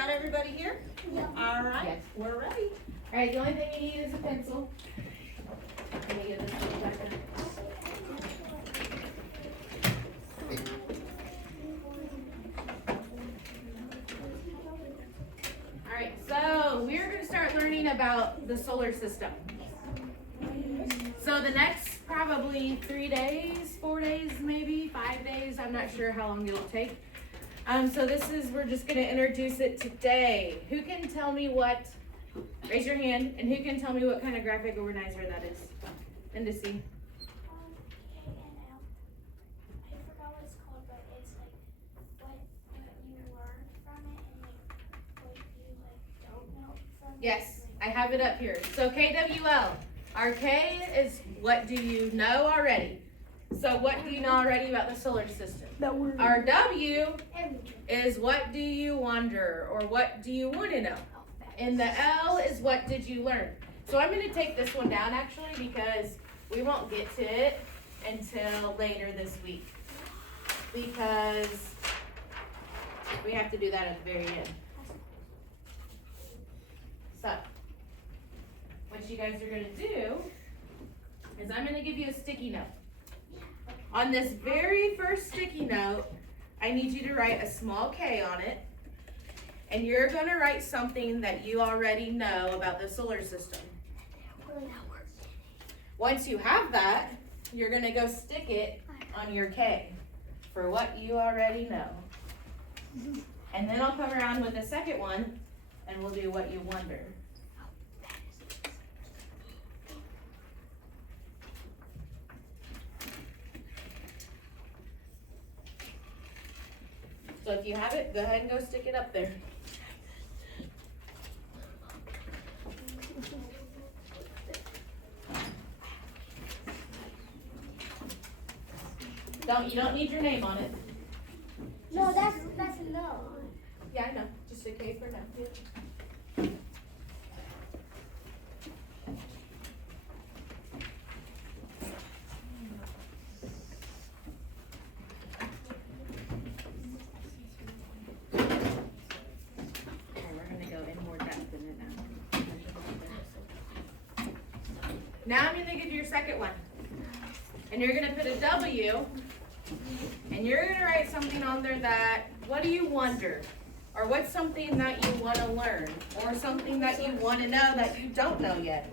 got everybody here? Yeah. All right, Yes. we're ready. All right, the only thing you need is a pencil. Let me get this little back up. All right, so we're going to start learning about the solar system. So the next probably 3 days, 4 days, maybe 5 days. I'm not sure how long it'll take. So we're just going to introduce it today. Who can tell me raise your hand, and who can tell me what kind of graphic organizer that is? Indice. I forgot what it's called, but it's like what you learn from it and like what you don't know from it. Yes, I have it up here. So KWL. Our K is what do you know already? So what do you know already about the solar system? Our W is what do you wonder, or what do you want to know? And the L is what did you learn? So I'm going to take this one down actually because we won't get to it until later this week. Because we have to do that at the very end. So, what you guys are going to do is I'm going to give you a sticky note. On this very first sticky note, I need you to write a small K on it. And you're going to write something that you already know about the solar system. Once you have that, you're going to go stick it on your K for what you already know. And then I'll come around with the second one and we'll do what you wonder. So if you have it, go ahead and go stick it up there. You don't need your name on it. No, that's a no. Yeah, I know. Just a K for now. Now I'm going to give you your second one. And you're going to put a W, and you're going to write something on there that, what do you wonder? Or what's something that you want to learn? Or something that you want to know that you don't know yet?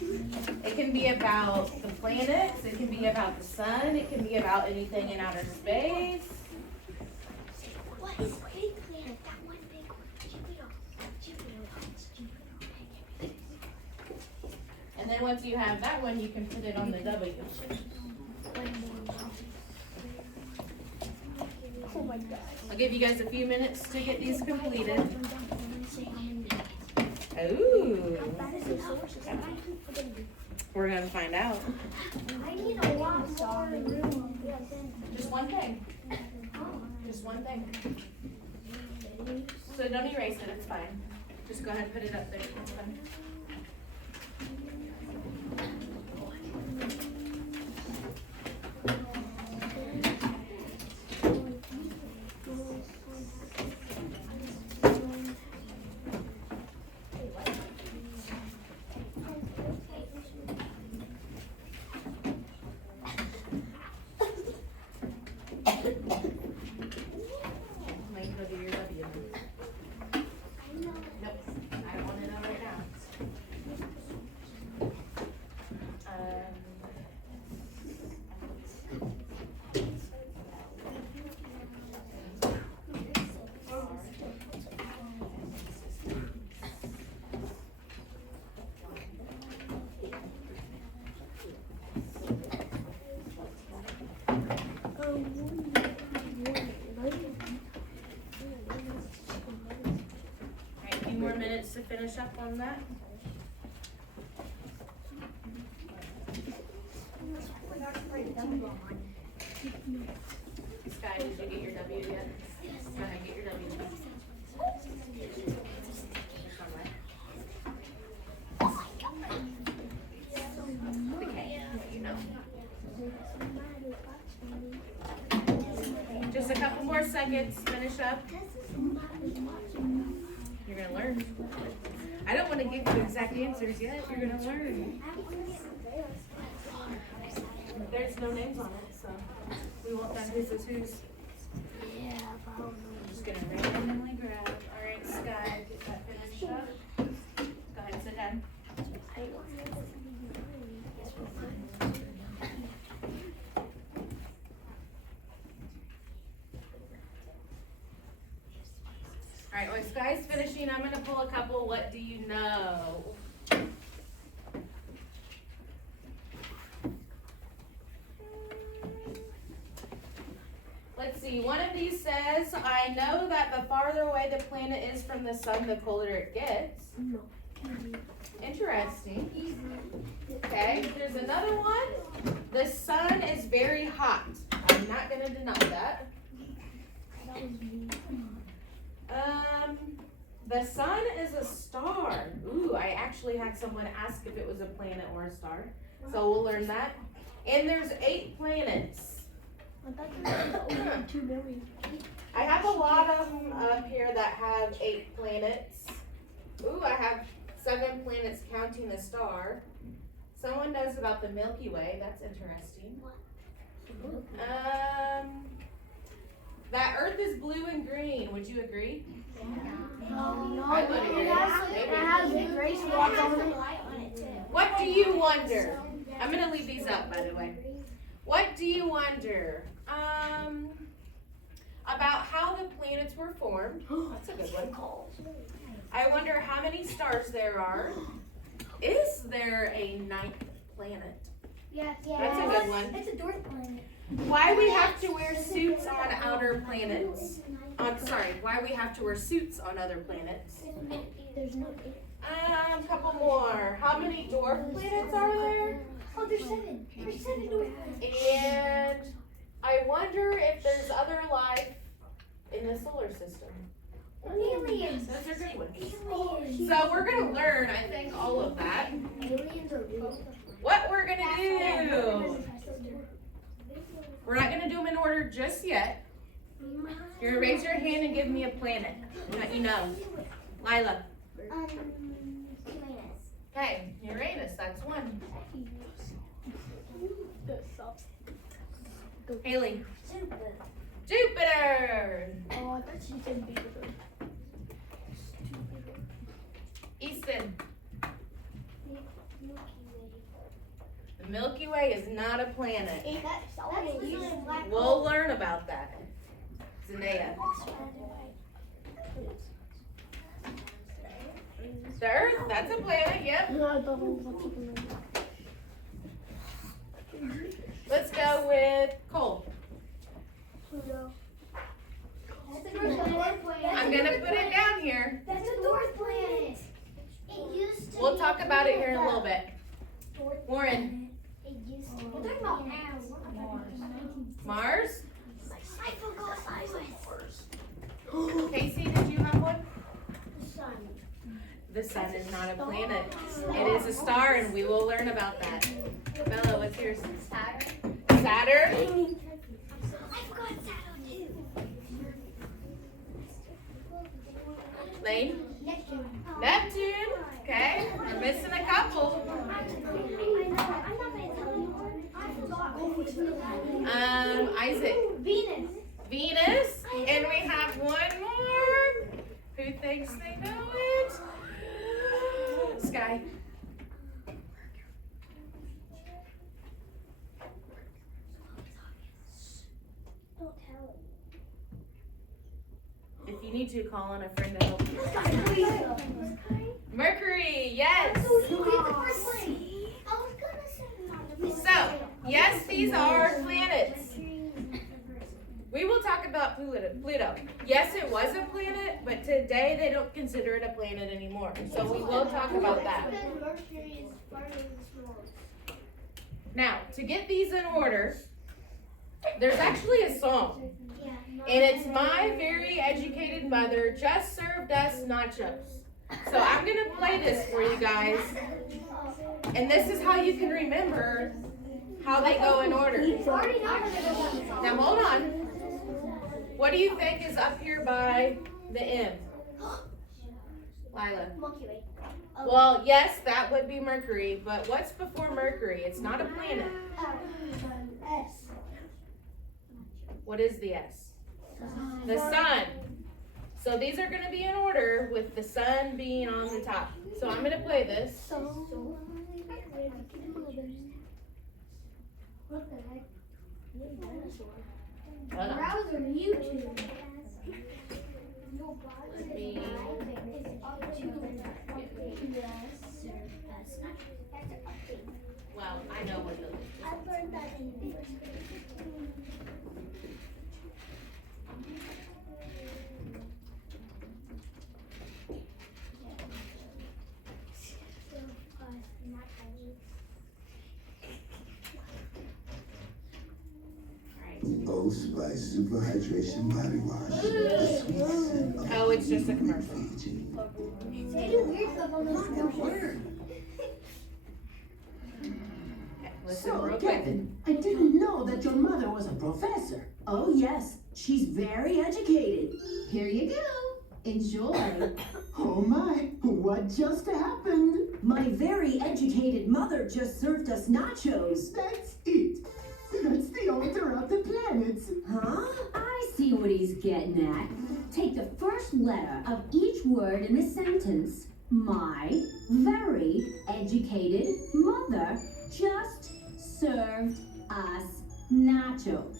It can be about the planets, it can be about the sun, it can be about anything in outer space. What is big planet? That one big one. Jupiter. And then once you have that one, you can put it on the W. Oh my God. I'll give you guys a few minutes to get these completed. Ooh, we're gonna find out. I need a lot more room. Just one thing. Just one thing. So don't erase it, it's fine. Just go ahead and put it up there, it's fine. Alright, a few more minutes to finish up on that. Sky, did you get your W yet? Go ahead, get your W. Okay, you know. Just a couple more seconds. Finish up. You're gonna learn. I don't want to give you exact answers yet. You're gonna learn. There's no names on it, so we won't know whose is whose. I'm just gonna randomly grab. All right, Sky, get that finished up. Go ahead and sit down. All right, when Sky's finishing, I'm gonna pull a couple. What do you know? Let's see, one of these says, I know that the farther away the planet is from the sun, the colder it gets. Interesting. Okay, there's another one. The sun is very hot. I'm not going to deny that. The sun is a star. Ooh, I actually had someone ask if it was a planet or a star. So we'll learn that. And there's 8 planets. I have a lot of them up here that have 8 planets. Ooh, I have 7 planets counting the star. Someone knows about the Milky Way. That's interesting. That Earth is blue and green. Would you agree? I would agree. What do you wonder? I'm going to leave these up, by the way. What do you wonder? About how the planets were formed. That's a good one. I wonder how many stars there are. Is there a 9th planet? Yeah. That's a good one. It's a dwarf planet. Why we have to wear suits on outer planets? Why we have to wear suits on other planets? There's no. A couple more. How many dwarf planets are there? Oh, there's 7. There's 7 dwarf planets. And I wonder if there's other life in the solar system. Aliens. Those are good ones. Aliens. So we're going to learn, I think, all of that. Aliens are real. What we're going to do. We're not going to do them in order just yet. You're going to raise your hand and give me a planet. Let you know. Lila. Planets. Okay, Uranus, that's one. Haley. Jupiter. Oh, I thought she said Jupiter. Easton. The Milky Way is not a planet. We'll learn about that. Zendaya. The Earth, that's a planet, yep. Let's go with Cole. I'm gonna put it down here. That's a dwarf planet. It used to We'll talk about it here in a little bit. Warren. We're talking about Mars? I forgot I was. Casey, did you have one? The sun. The sun is not a planet. It is a star, and we will learn about that. Bella, what's yours? Saturn. Saturn? I forgot Saturn too. Lane? Neptune. Neptune? Okay, we're missing a couple. Isaac. Venus. Venus? And we have one more. Who thinks they know it? Sky. Don't tell it. If you need to, call on a friend to help you. Mercury, yes. So, yes, these are planets. We will talk about Pluto. Yes, it was a planet, but today they don't consider it a planet anymore. So we will talk about that. Now, to get these in order, there's actually a song. And it's my very educated mother just served us nachos. So I'm going to play this for you guys. And this is how you can remember how they go in order. Now hold on. What do you think is up here by the M? Lila. Mercury. Well, yes, that would be Mercury, but what's before Mercury? It's not a planet. S. What is the S? The sun. So these are going to be in order with the sun being on the top. So I'm going to play this. What the heck? Hold on. Browser YouTube. Well, I know what those. I learned that in first grade. Old Spice Super Hydration Body Wash. The sweet scent of Oh, it's just a commercial. Say the weird stuff on those commercials. Listen So, real quick. Kevin, I didn't know that your mother was a professor. Oh yes, she's very educated. Here you go. Enjoy. Oh my, what just happened? My very educated mother just served us nachos. That's it. That's the order of the planets. Huh? I see what he's getting at. Take the first letter of each word in the sentence. My very educated mother just served us nachos.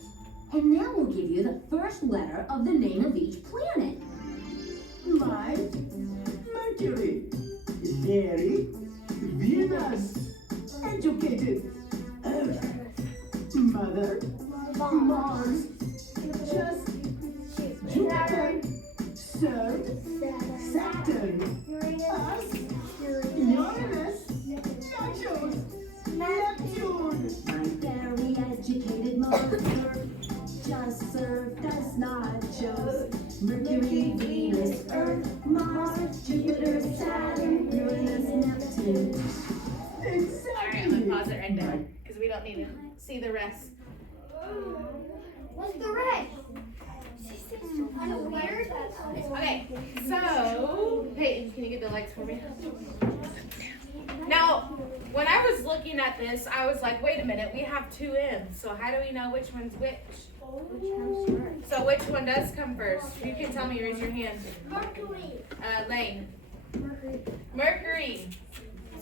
And that will give you the first letter of the name of each planet. My Mercury. Very Venus. Educated. Earth. Mother. Mars. Just Jupiter. Served. Saturn. Us. Uranus. Nachos. Neptune. My very educated mother just served us nachos. Mercury, Venus, Earth, Mars, Jupiter, Saturn, Uranus, Neptune. Exactly. All right, I'm going to pause it right there because we don't need to see the rest. What's the rest? Kind of weird. Okay, so Peyton, can you get the lights for me? Now, when I was looking at this, I was like, wait a minute, we have two M's, so how do we know which one's which? So which one does come first? You can tell me, raise your hand. Mercury. Lane. Mercury.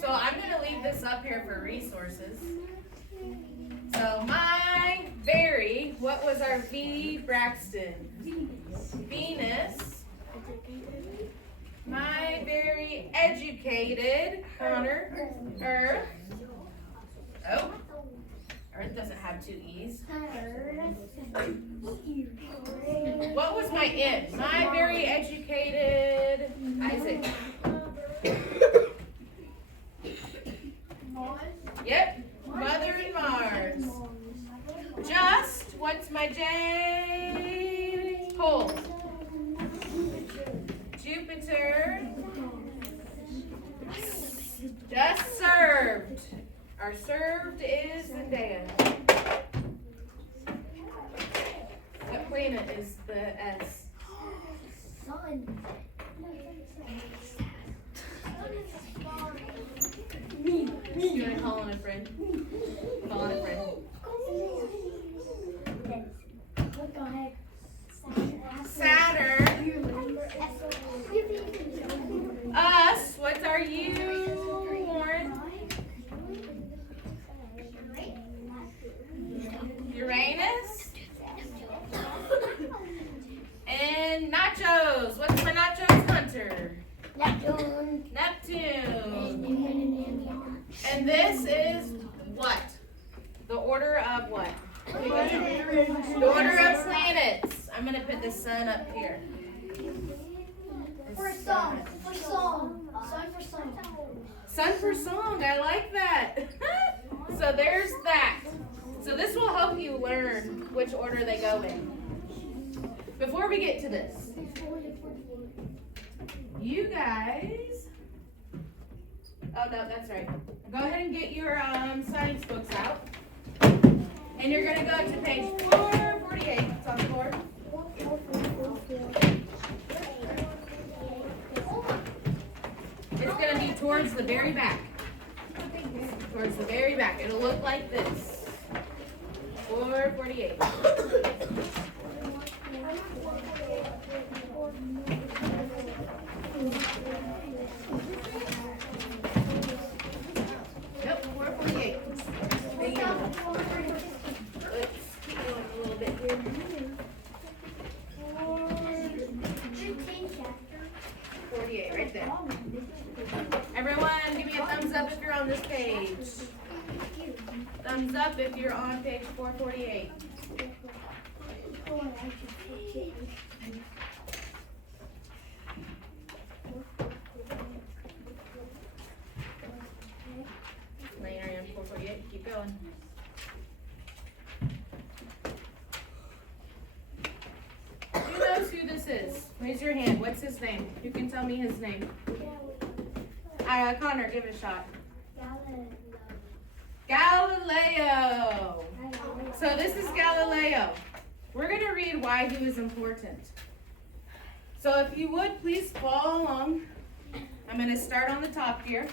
So I'm going to leave this up here for resources. So my very, what was our V, Braxton? Venus. My very educated, Connor, Earth. Oh, Earth doesn't have two E's. What was my N? My very educated, Isaac. Yep, Mother and Mars. Just, what's my J? Cole. Jupiter. Just served. Our served is Zendaya. What planet is the S? Sun. You want to call on a friend? Call on a friend. What the heck? Saturn. Us. What's our U, Lauren? Uranus. And nachos. What's my nachos, Hunter? Neptune. Neptune. And this is what? The order of what? The order of planets. I'm going to put the sun up here. For song. For song. Sun for song. Sun for song. I like that. So there's that. So this will help you learn which order they go in. Before we get to this, you guys. Oh no, that's right. Go ahead and get your science books out. And you're going to go to page 448. It's on the board. towards the very back. Towards the very back. It'll look like this. 448. Nope, 448. There you go. Let's keep going a little bit here. 48, right there. Everyone, give me a thumbs up if you're on this page. Thumbs up if you're on page 448. Lane, are you on 448? Keep going. Who knows who this is? Raise your hand. What's his name? Who can tell me his name? Connor, give it a shot. Galileo. So this is Galileo. We're going to read why he was important. So if you would, please follow along. I'm going to start on the top here.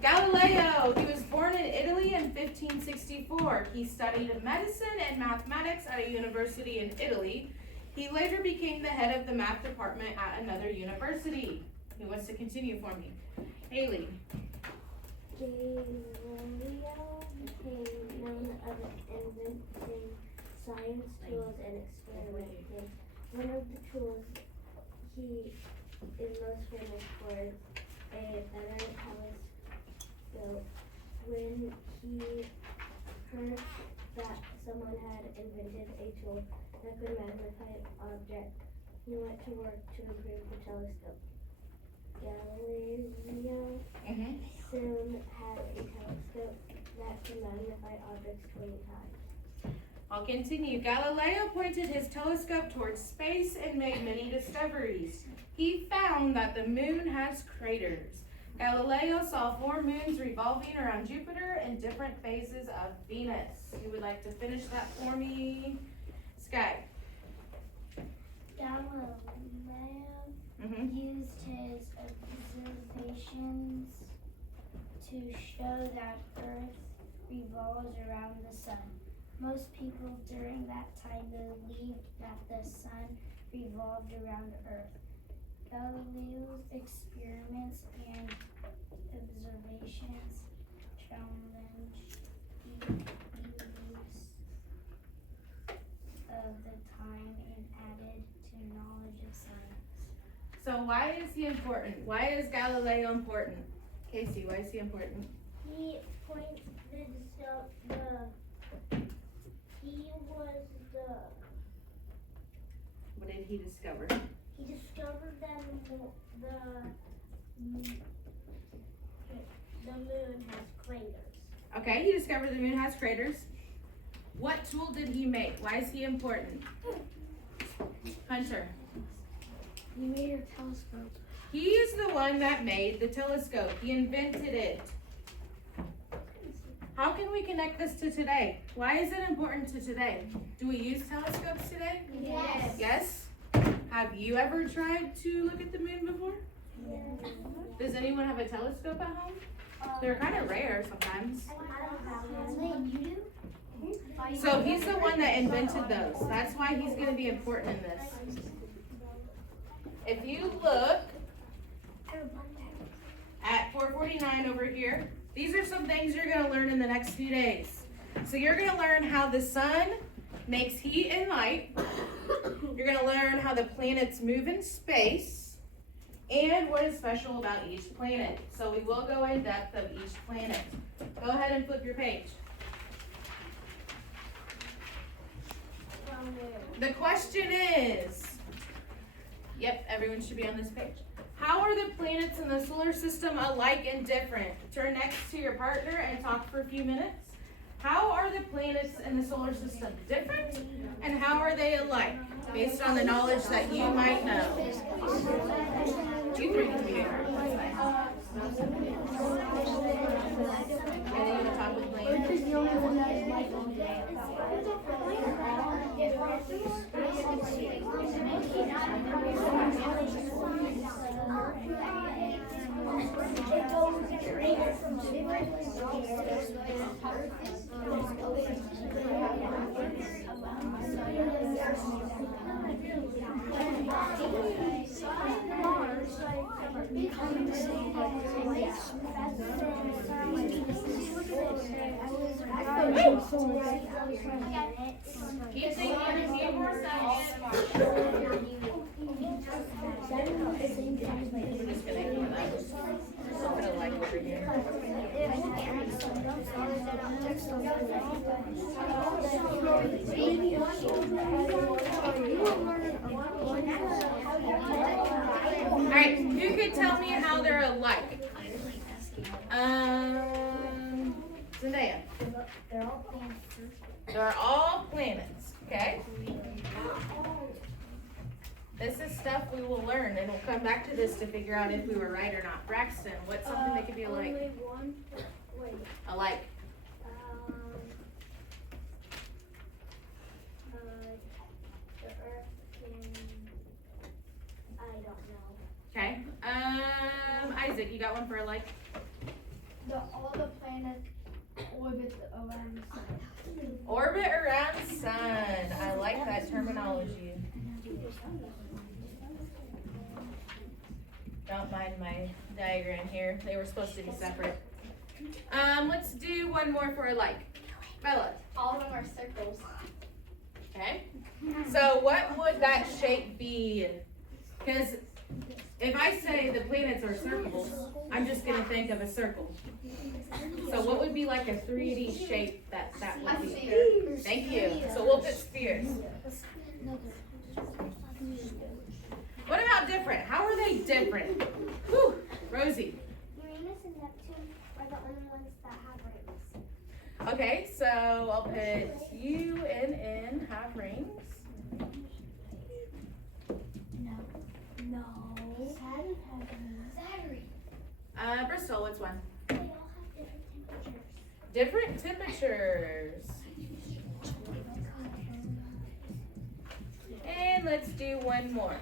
Galileo, he was born in Italy in 1564. He studied medicine and mathematics at a university in Italy. He later became the head of the math department at another university. Who wants to continue for me? Haley. Galileo became known of inventing science tools and experimenting. One of the tools he is most famous for is a better telescope. When he heard that someone had invented a tool that could magnify an object, he went to work to improve the telescope. Galileo soon had a telescope that could magnify objects 20 times. I'll continue. Galileo pointed his telescope towards space and made many discoveries. He found that the moon has craters. Galileo saw 4 moons revolving around Jupiter in different phases of Venus. Who would like to finish that for me? Sky. Galileo used his observations to show that Earth revolves around the sun. Most people during that time believed that the sun revolved around Earth. Galileo's experiments and observations challenged the beliefs of the time and added to knowledge of science. So why is he important? Why is Galileo important? Casey, why is he important? He pointed What did he discover? he discovered that the moon has craters. Okay, he discovered the moon has craters. What tool did he make? Why is he important? Hunter. He made a telescope. He is the one that made the telescope. He invented it. How can we connect this to today? Why is it important to today? Do we use telescopes today? Yes. Yes? Have you ever tried to look at the moon before? Yes. Does anyone have a telescope at home? They're kind of rare sometimes. So he's the one that invented those. That's why he's going to be important in this. If you look at 449 over here, these are some things you're going to learn in the next few days. So you're going to learn how the sun makes heat and light. You're going to learn how the planets move in space and what is special about each planet. So we will go in depth of each planet. Go ahead and flip your page. The question is, yep, everyone should be on this page. How are the planets in the solar system alike and different? Turn next to your partner and talk for a few minutes. How are the planets in the solar system different? And how are they alike? Based on the knowledge that you might know. You three can be here. And then you want to talk with Lane? Keep thinking, a few more seconds. We're just gonna ignore that. There's something I like over here. Alright, who could tell me how they're alike? Zendaya. They're all planets, okay? This is stuff we will learn, and we'll come back to this to figure out if we were right or not. Braxton, what's something that could be alike? Only one. Wait. Alike. The Earth can. I don't know. Okay. Isaac, you got one for alike? All the planets orbit around the sun. Orbit around the sun. I like that terminology. Don't mind my diagram here. They were supposed to be separate. Let's do one more for alike. Bella. All of them are circles. Okay. So what would that shape be? Because if I say the planets are circles, I'm just going to think of a circle. So what would be like a 3D shape that would be? Thank you. So we'll put spheres. What about different? How are they different? Whew. Rosie. Uranus and Neptune are the only ones that have rings. Okay, so I'll put U and N have rings. No. Saturn has rings. Saturn. Bristol, what's one? They all have different temperatures. Different temperatures. And let's do one more.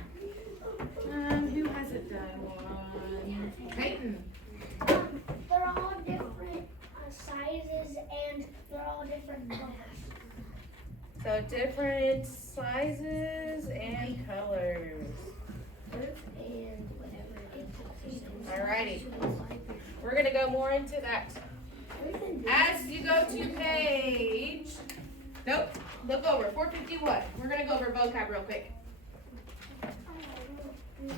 Who hasn't done one? Peyton. They're all different sizes and they're all different colors. So different sizes and colors. And whatever. Alrighty. We're gonna go more into that. As you go to page, nope, look over, 451. We're gonna go over vocab real quick.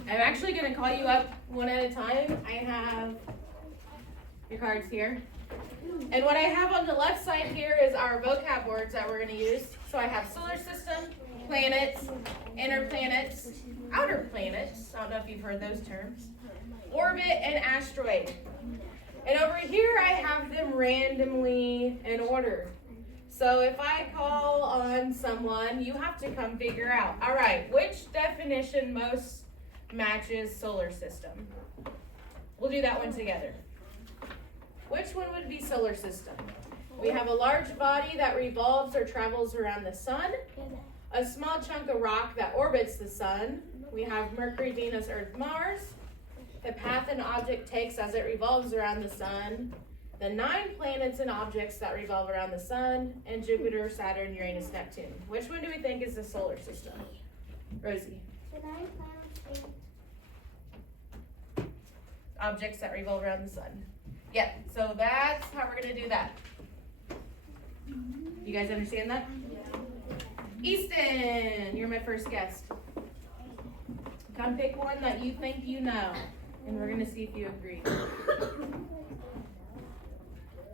I'm actually gonna call you up one at a time. I have your cards here. And what I have on the left side here is our vocab words that we're gonna use. So I have solar system, planets, inner planets, outer planets. I don't know if you've heard those terms. Orbit and asteroid. And over here I have them randomly in order. So if I call on someone, you have to come figure out, all right, which definition most matches solar system? We'll do that one together. Which one would be solar system? We have a large body that revolves or travels around the sun, a small chunk of rock that orbits the sun. We have Mercury, Venus, Earth, Mars, the path an object takes as it revolves around the sun, the 9 planets and objects that revolve around the sun, and Jupiter, Saturn, Uranus, Neptune. Which one do we think is the solar system? Rosie. The 9 planets and Objects that revolve around the sun. Yep, so that's how we're gonna do that. You guys understand that? Easton, you're my first guest. Come pick one that you think you know, and we're gonna see if you agree.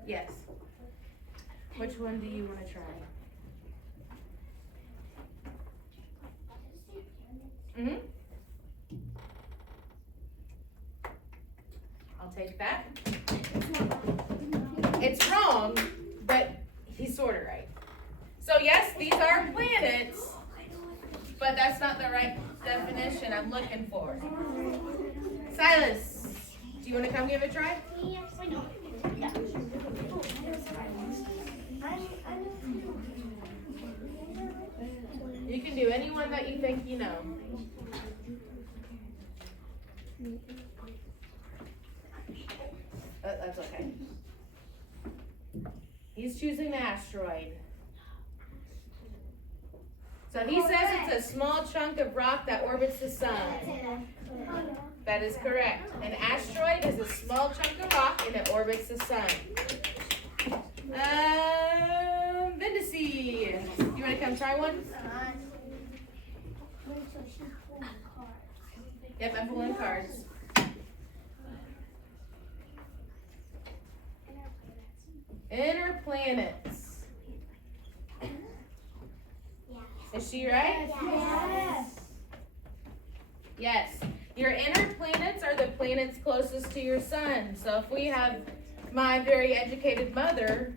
Yes. Which one do you wanna try? Mm-hmm. I'll take that. It's wrong, but he's sort of right. So yes, these are planets, but that's not the right definition I'm looking for. Silas, do you want to come give it a try? Yes, I know. You can do any one that you think you know. That's okay. He's choosing the asteroid. So he says it's a small chunk of rock that orbits the sun. That is correct. An asteroid is a small chunk of rock and it orbits the sun. Vindacy, you want to come try one? Yep, I'm pulling cards. Inner planets. Is she right? Yes. Yes. Your inner planets are the planets closest to your sun. So if we have my very educated mother,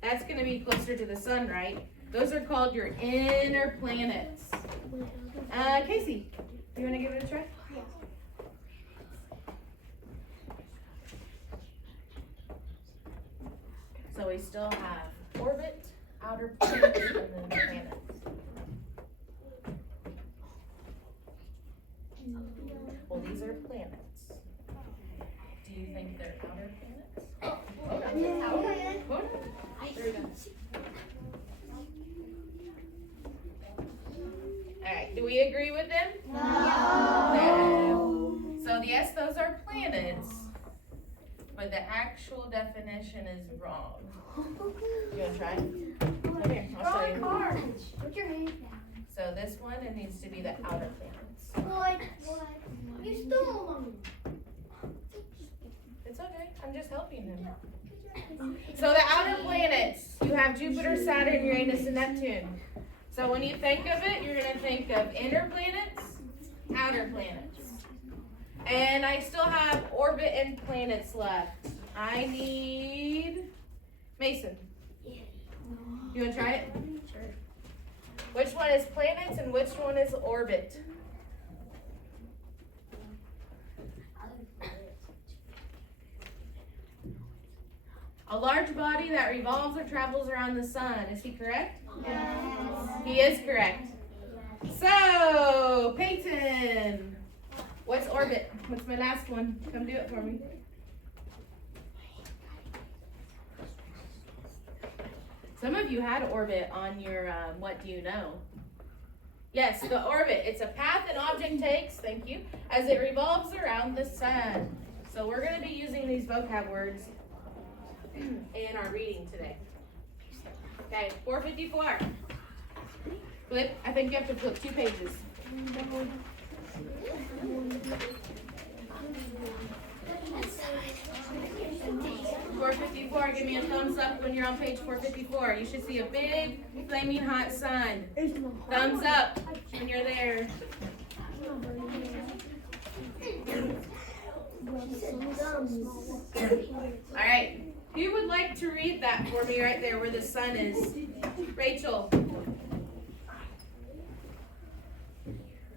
that's going to be closer to the sun, right? Those are called your inner planets. Casey, you want to give it a try? So we still have orbit, outer planets, and then planets. Well, these are planets. Do you think they're outer planets? Hold on. Hold on. There we go. Alright, do we agree with them? No. So yes, those are planets, but the actual definition is wrong. You wanna try? Come here, I'll show you. Put your hand down. So this one, it needs to be the outer planets. What? You stole them. It's okay, I'm just helping him. So the outer planets, you have Jupiter, Saturn, Uranus, and Neptune. So when you think of it, you're gonna think of inner planets, outer planets. And I still have orbit and planets left. I need Mason. You wanna try it? Sure. Which one is planets and which one is orbit? A large body that revolves or travels around the sun. Is he correct? Yes. He is correct. So, Peyton, what's orbit? What's my last one? Come do it for me. Some of you had orbit on your, what do you know? Yes, the orbit. It's a path an object takes, thank you, as it revolves around the sun. So we're going to be using these vocab words in our reading today. Okay, 454. Flip, I think you have to flip 2 pages. 454, give me a thumbs up when you're on page 454. You should see a big, flaming hot sun. Thumbs up when you're there. All right. Who would like to read that for me right there where the sun is? Rachel.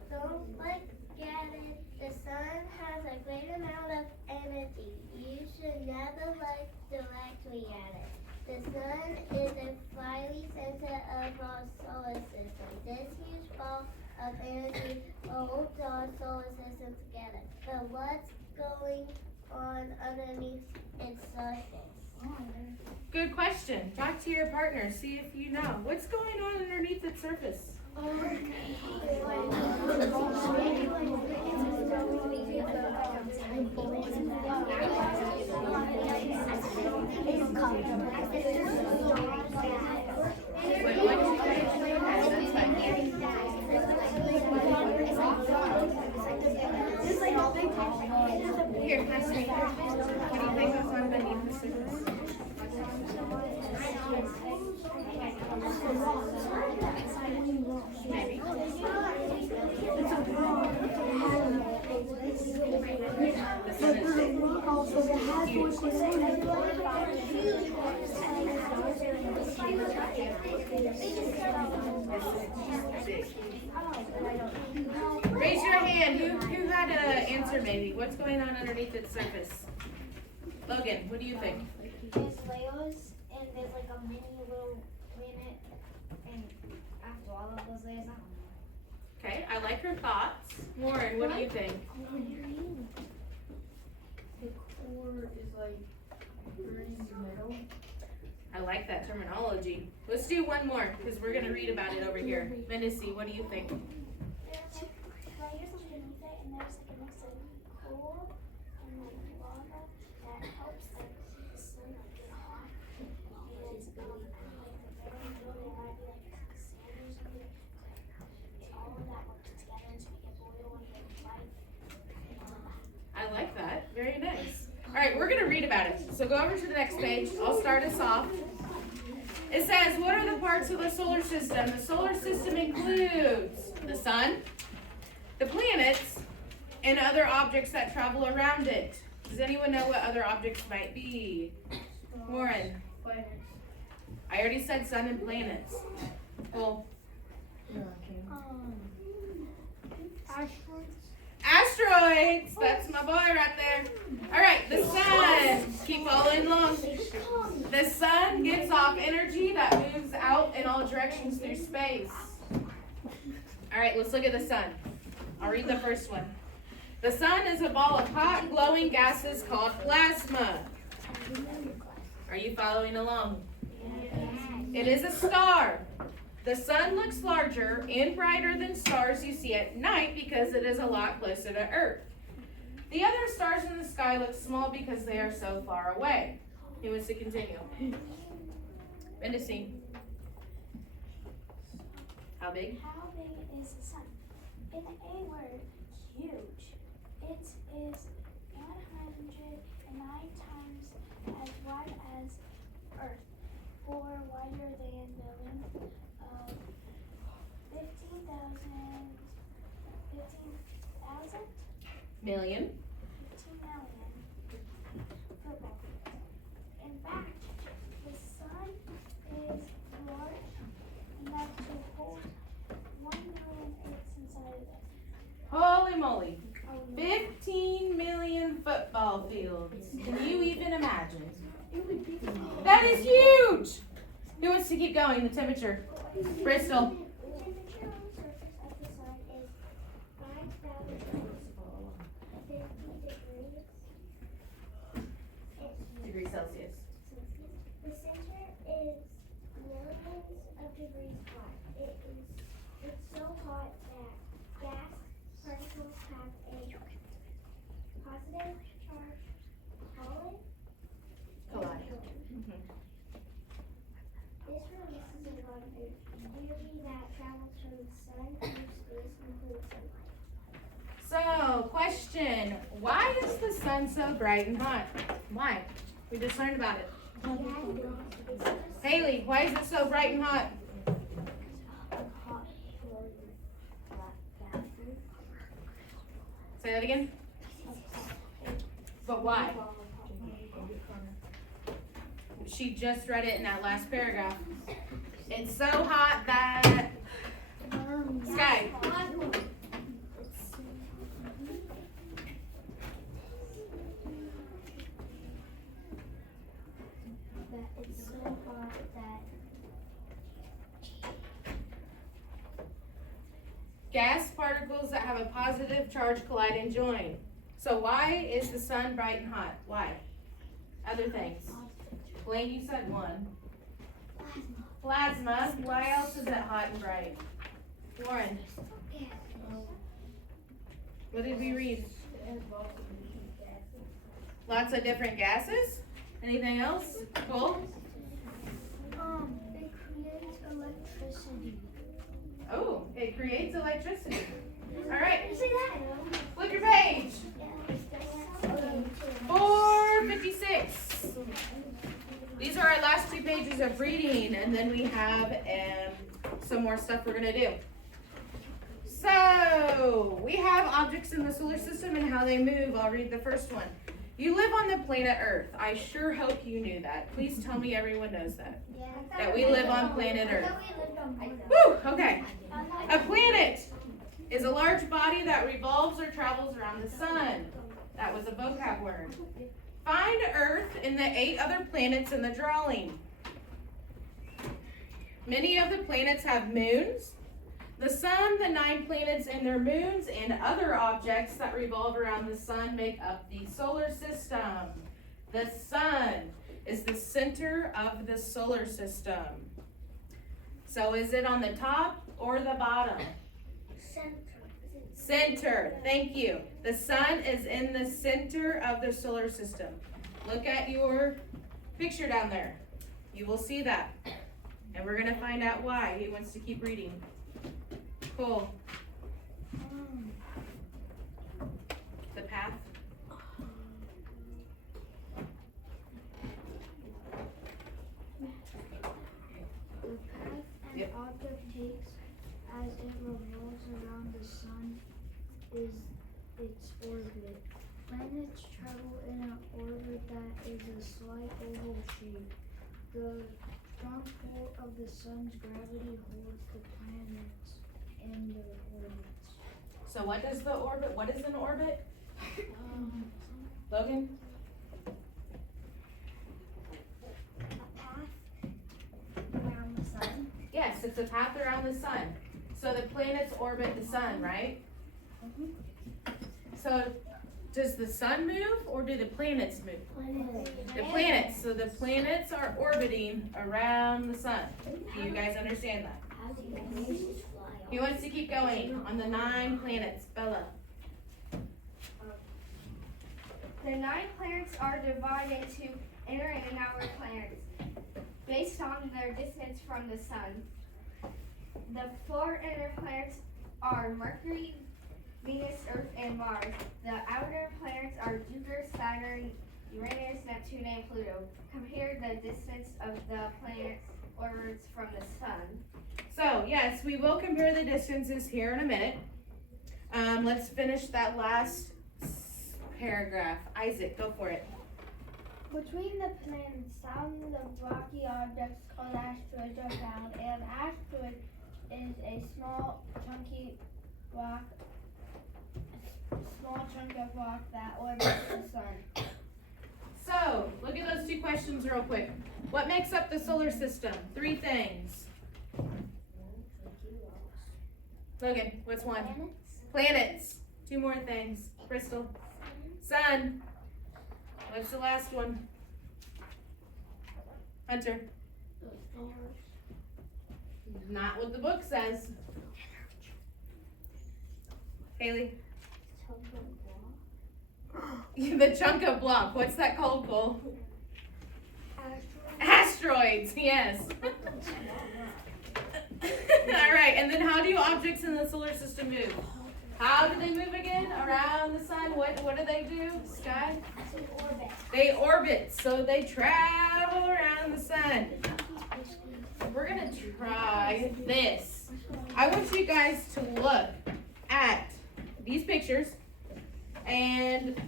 Don't look at it. The sun has a great amount of energy. You should never look directly at it. The sun is the fiery center of our solar system. This huge ball of energy holds our solar system together. But what's going on underneath its surface? Good question. Talk to your partner. See if you know. What's going on underneath its surface? Here, pass me. What do you think goes on beneath the surface? Maybe. This one is big. Raise your hand. Who had an answer maybe? What's going on underneath its surface? Logan, what do you think? There's layers, and there's like a mini little planet, and after all of those layers, I don't know. Okay, I like her thoughts. Warren, what do you think? The core is like burning the middle. I I like that terminology. Let's do one more, because we're going to read about it over here. Menacey, what do you think? There's like layers underneath it, and there's like a mix of coal and like lava that helps like keep the sun like get hot. And like the very middle there might be like sand or something. All of that works together to make it boil and get light. I like that. Very nice. All right, we're going to read about it. So go over to the next page. I'll start us off. It says, what are the parts of the solar system? The solar system includes the sun, the planets, and other objects that travel around it. Does anyone know what other objects might be? Warren. I already said sun and planets. Well, asteroids. That's my boy right there. All right, the sun. Keep following along. The sun gives off energy that moves out in all directions through space. All right, let's look at the sun. I'll read the first one. The sun is a ball of hot, glowing gases called plasma. Are you following along? It is a star. The sun looks larger and brighter than stars you see at night because it is a lot closer to Earth. The other stars in the sky look small because they are so far away. Who wants to continue? Menacey. How big? How big is the sun? In a word, huge. It is 109 times as wide as Earth, or wider than the length of 15,000 Million. 15 million football fields. In fact, the sun is large enough to hold 1 million eggs inside of it. Holy moly. 15 million football fields. Can you even imagine? That is huge. Who wants to keep going? The temperature. Bristol. The temperature on the surface of the sun is 5,050 degrees. Degrees Celsius. The center is millions of degrees hot. It's so hot that gas particles have a positive charge. Collide. This releases a lot of energy that travels from the sun through space, including sunlight. So, question. Why is the sun so bright and hot? Why? We just learned about it. Haley, why is it so bright and hot? Say that again. But why? She just read it in that last paragraph. It's so hot that... Sky. It's so hot that Gas particles that have a positive charge collide and join. So why is the sun bright and hot? Why? Other things. Blaine, you said one. Plasma. Why else is it hot and bright? Warren. What did we read? Lots of different gases? Anything else? Cool? it creates electricity. Oh, it creates electricity. All right, See that? flip your page. 456. These are our last two pages of reading, and then we have some more stuff we're going to do. So, we have objects in the solar system and how they move. I'll read the first one. You live on the planet Earth. I sure hope you knew that. Please tell me everyone knows that. That we live on planet Earth. Woo, okay. A planet is a large body that revolves or travels around the sun. That was a vocab word. Find Earth and the 8 other planets in the drawing. Many of the planets have moons. The sun, the 9 planets and their moons, and other objects that revolve around the sun make up the solar system. The sun is the center of the solar system. So is it on the top or the bottom? Center, thank you. The sun is in the center of the solar system. Look at your picture down there. You will see that. And we're gonna find out why. He wants to keep reading. Cool. The path. The path an Yep. object takes as it revolves around the sun is its orbit. Planets travel in an orbit that is a slight oval shape. The strong pull of the sun's gravity holds the planets in their orbits. So what is an orbit? Logan? A path around the sun. Yes, it's a path around the sun. So the planets orbit the sun, right? So does the sun move or do the planets move? The planets. So the planets are orbiting around the sun. Do you guys understand that? He wants to keep going on the 9 planets. Bella. The 9 planets are divided into inner and outer planets based on their distance from the sun. The 4 inner planets are Mercury, Venus, Earth, and Mars. The outer planets are Jupiter, Saturn, Uranus, Neptune, and Pluto. Compare the distance of the planets' orbits from the sun. So yes, we will compare the distances here in a minute. Let's finish that last paragraph. Isaac, go for it. Between the planets, thousands of rocky objects called asteroids are found. An asteroid is a small chunk of rock that orbits the sun. So, look at those 2 questions real quick. What makes up the solar system? 3 things. Logan, what's one? Planets. 2 more things. Crystal. Sun. What's the last one? Hunter. Not what the book says. Haley. The chunk of block. What's that called, Cole? Asteroids, yes. All right, and then how do objects in the solar system move? How do they move again? Around the sun? What do they do? Sky? They orbit, so they travel around the sun. We're gonna try this. I want you guys to look at these pictures and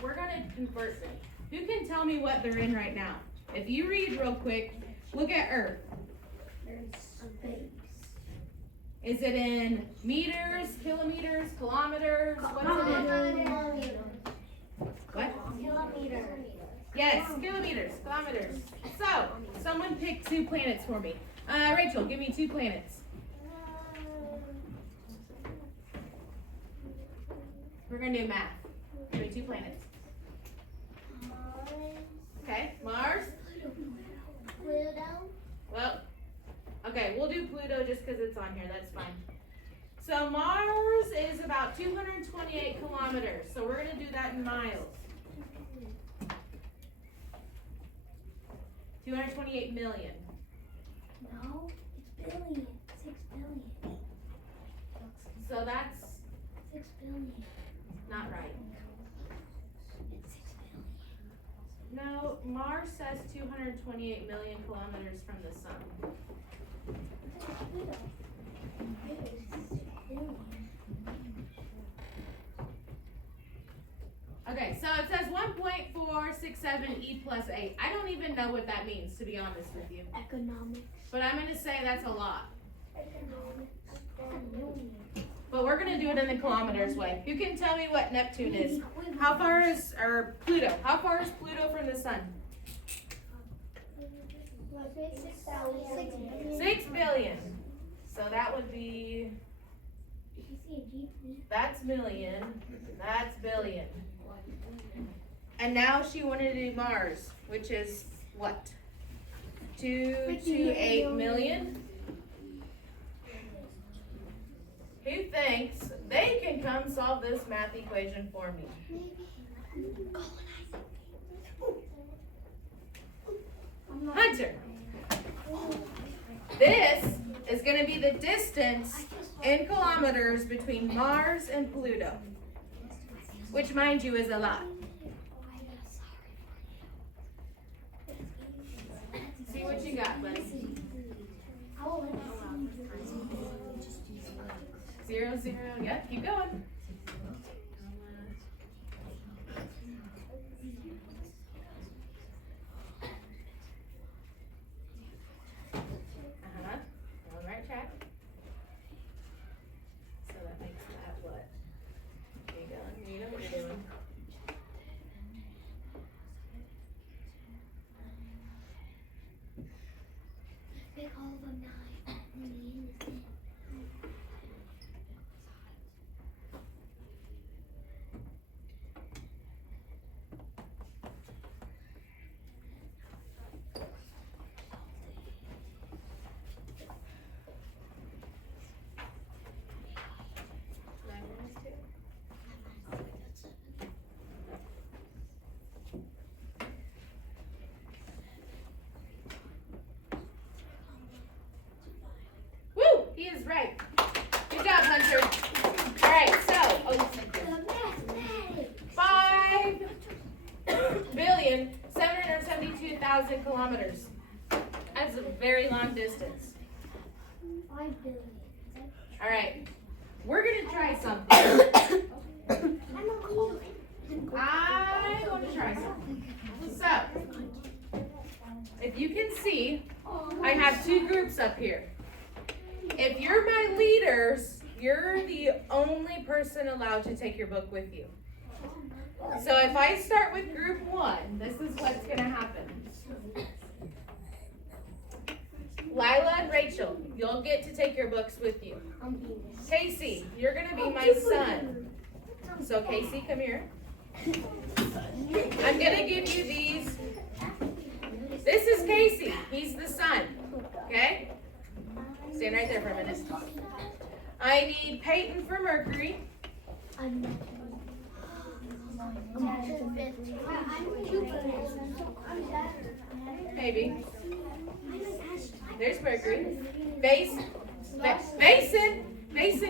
we're gonna convert them. Who can tell me what they're in right now? If you read real quick, look at Earth. Is it in meters, kilometers, kilometers? What's it in? What? Kilometers. Yes, kilometers, kilometers. So, someone pick 2 planets for me. Rachel, give me 2 planets. We're gonna do math. Give me 2 planets. Okay, Mars? Pluto. Well, okay, we'll do Pluto just because it's on here, that's fine. So Mars is about 228 kilometers, so we're gonna do that in miles. 228 million. No, it's billion. 6 billion. So that's 6 billion. not right. It's 6 billion. No, Mars says 228 million kilometers from the sun. Pluto. It is 6 billion. Okay, so it says 1.467 E plus 8. I don't even know what that means, to be honest with you. Economics. But I'm gonna say that's a lot. Economics. But we're gonna do it in the kilometers way. Who can tell me what Neptune is? How far is, or Pluto? How far is Pluto from the sun? 6 billion. So that would be, that's million, that's billion. And now she wanted to do Mars, which is what? 228 million? Who thinks they can come solve this math equation for me? Hunter. This is going to be the distance in kilometers between Mars and Pluto, which, mind you, is a lot. See what you got, buddy. 0, 0. Yep, keep going. On the right track. So that makes that what? Keep going. You know what you're doing. Pick all the 9. Woo! He is right. Good job, Hunter. All right, so 5,772,000 kilometers. That's a very long distance. 5 billion. All right, we're gonna try something. I want to try something. So, if you can see, I have 2 groups up here. If you're my leaders, you're the only person allowed to take your book with you. So if I start with group 1, this is what's going to happen. Lila and Rachel, you'll get to take your books with you. Casey, you're going to be my son. So Casey, come here. I'm going to give you these. This is Casey. He's the son. Okay? Stand right there for a minute. I need Peyton for Mercury. Maybe. There's Mercury. Mason,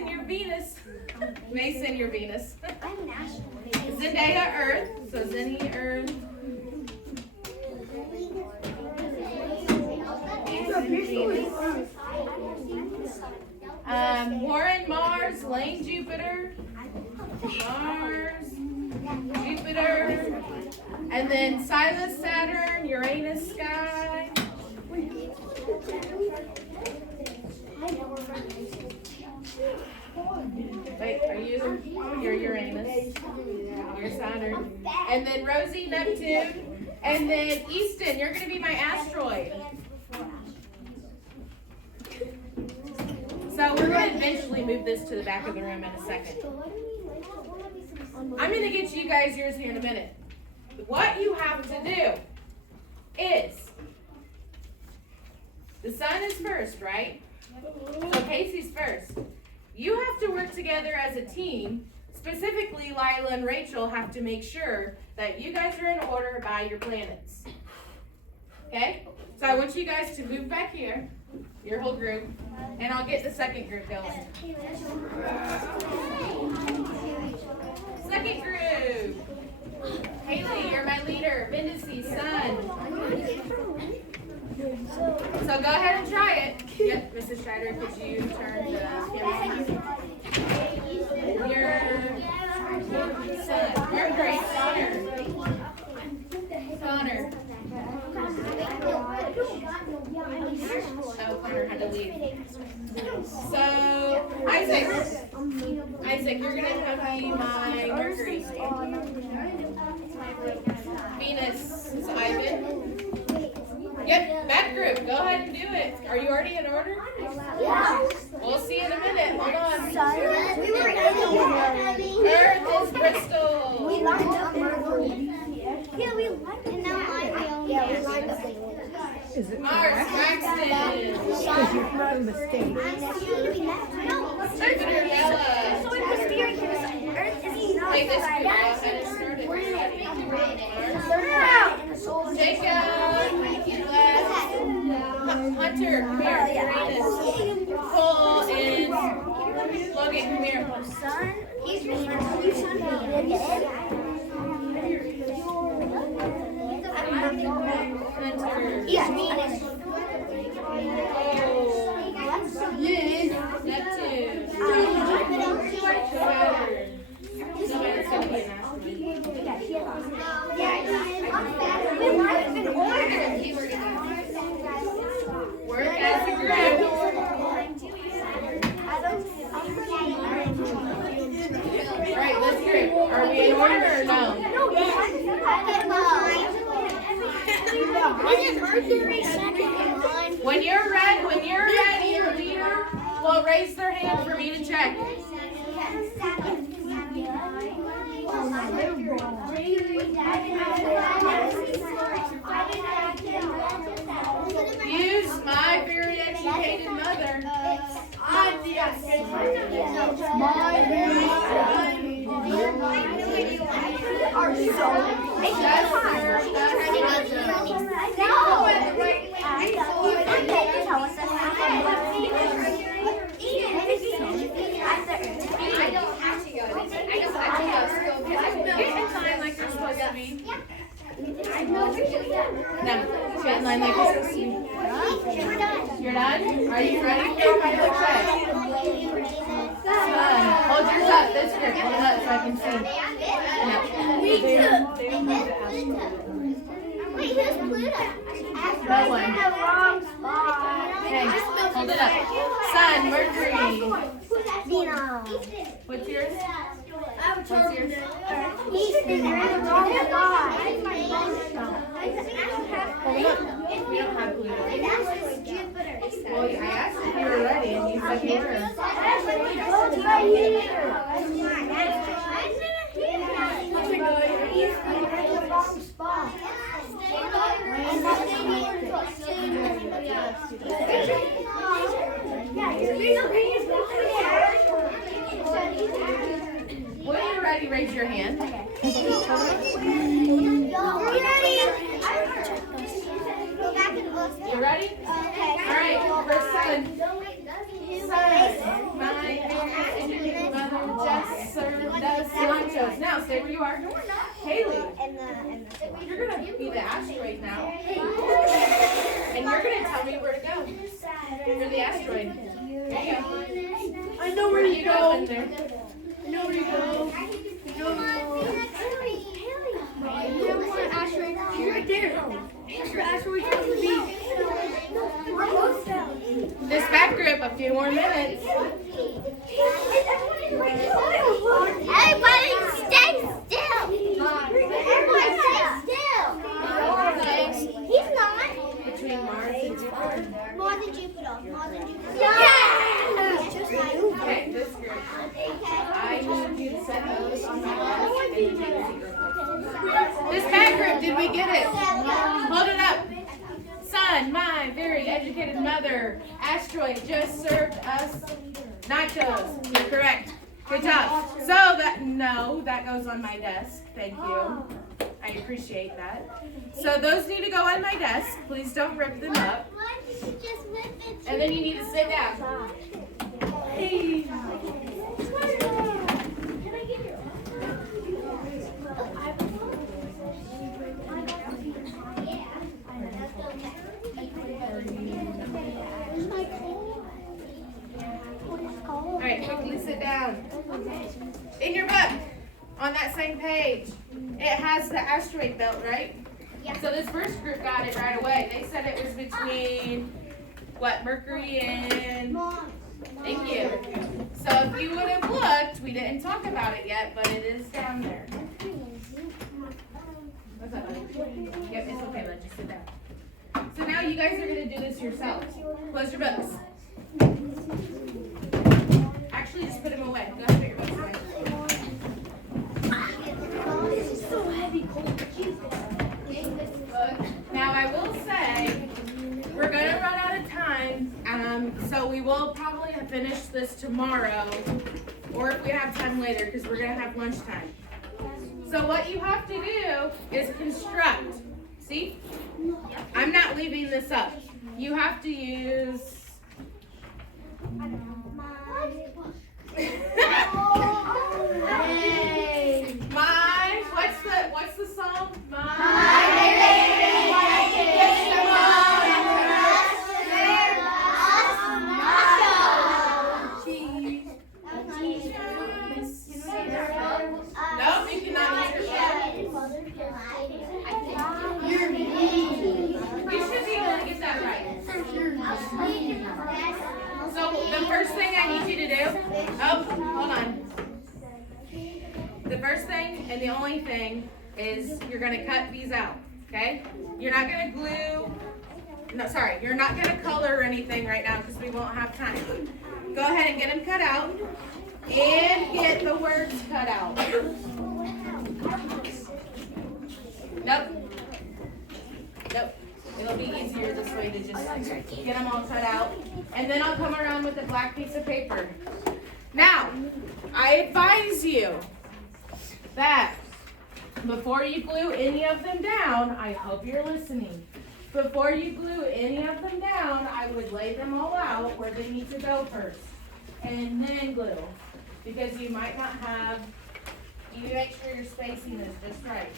you're Venus. Mason, you're Venus. Zendaya, Earth. So Zenny, Earth. Warren, Mars. Lane, Jupiter. Mars, Jupiter. And then Silas, Saturn. Uranus, Sky. Wait, you're Uranus. You're Saturn. And then Rosie, Neptune. And then Easton, you're going to be my asteroid. So we're going to eventually move this to the back of the room in a second. I'm going to get you guys yours here in a minute. What you have to do is, the sun is first, right? So Casey's first. You have to work together as a team. Specifically, Lila and Rachel have to make sure that you guys are in order by your planets. Okay? So I want you guys to move back here, your whole group, and I'll get the second group going. Second group. Haley, you're my leader. Bendice, son. So go ahead and try it. Yep, Mrs. Schreider, could you turn the camera? Your son. Mercury, Connor. Oh, Connor had to leave. So, Isaac, you're going to come be my Mercury. Venus is Ivan. Yep, back group. Go ahead and do it. Are you already in order? Yeah. We'll see you in a minute. Hold on. We were Earth is Bristol. We lined up Mercury. Yeah, we like it. And now I'm the only one. Yeah, we like it. Is it Mars correct? Braxton. Because you're from a mistake. No. Jupiter Bella. So if the spirit gives Earth is not Wait, this group yeah. had it started. Wow. Jacob. Hunter, come here. Uranus. Cole and Logan, come here. Son, he's your Hunter. He's Venus. Neptune. Saturn. Somebody's gonna be an asteroid. Work as a group. Alright, let's group. Are we in order or no? When you're ready, your leader will raise their hand for me to check. Use my very educated mother. Get in line like you're supposed to be. No, get in line like you're supposed to be. You're done? Are you ready for my quick check? Hold yours up. This grip. Hold it up so I can see. Wait, who's Pluto? No one. Okay, hold it up. Sun, Mercury. What's yours? What's yours? He's the wrong God. We don't have Pluto. Well, I asked if you were ready and you said you were. When you're ready, raise your hand. You ready? Alright, first Sun. Sun, my educated mother just served us nachos. Now, stay where you are. Haley, you're going to be the asteroid now. And you're going to tell me where to go. You're the asteroid. There you go. I know where You go in there. I know where you go. You're right there. That's where asteroid's supposed to be. This back group, a few more minutes. Everybody stay still. Everybody stay still. He's not. Between Mars and Jupiter. More than Jupiter. Okay, this group. I need you to set those on my desk and you take a seat real quick. This back group, did we get it? Hold it up. Sun, my very educated mother, asteroid, just served us nachos. You're correct. Good job. So that goes on my desk. Thank you. I appreciate that. So those need to go on my desk. Please don't rip them up. Why did you just whip it? And then you need to sit down. Hey. All right, quickly sit down. In your book, on that same page, it has the asteroid belt, right? Yeah. So this first group got it right away. They said it was between, Mercury and... Thank you. So if you would have looked, we didn't talk about it yet, but it is down there. What's up, buddy? Yep, it's okay, bud. Just sit down. So now you guys are going to do this yourselves. Close your books. Actually, just put them away. Go ahead and put your books away. This is so heavy, Cole. this tomorrow, or if we have time later, because we're gonna have lunchtime. So what you have to do is construct. See? I'm not leaving this up. You have to use what's the song? No, you cannot use your phone. You should be able to get that right. So the first thing I need you to do, hold on. The first thing and the only thing is you're gonna cut these out, okay? You're not gonna you're not gonna color or anything right now because we won't have time. Go ahead and get them cut out and get the words cut out. Nope. It'll be easier this way to just get them all cut out. And then I'll come around with a black piece of paper. Now, I advise you that before you glue any of them down, I hope you're listening. Before you glue any of them down, I would lay them all out where they need to go first. And then glue. Because you might not have, you make sure your spacing is just right.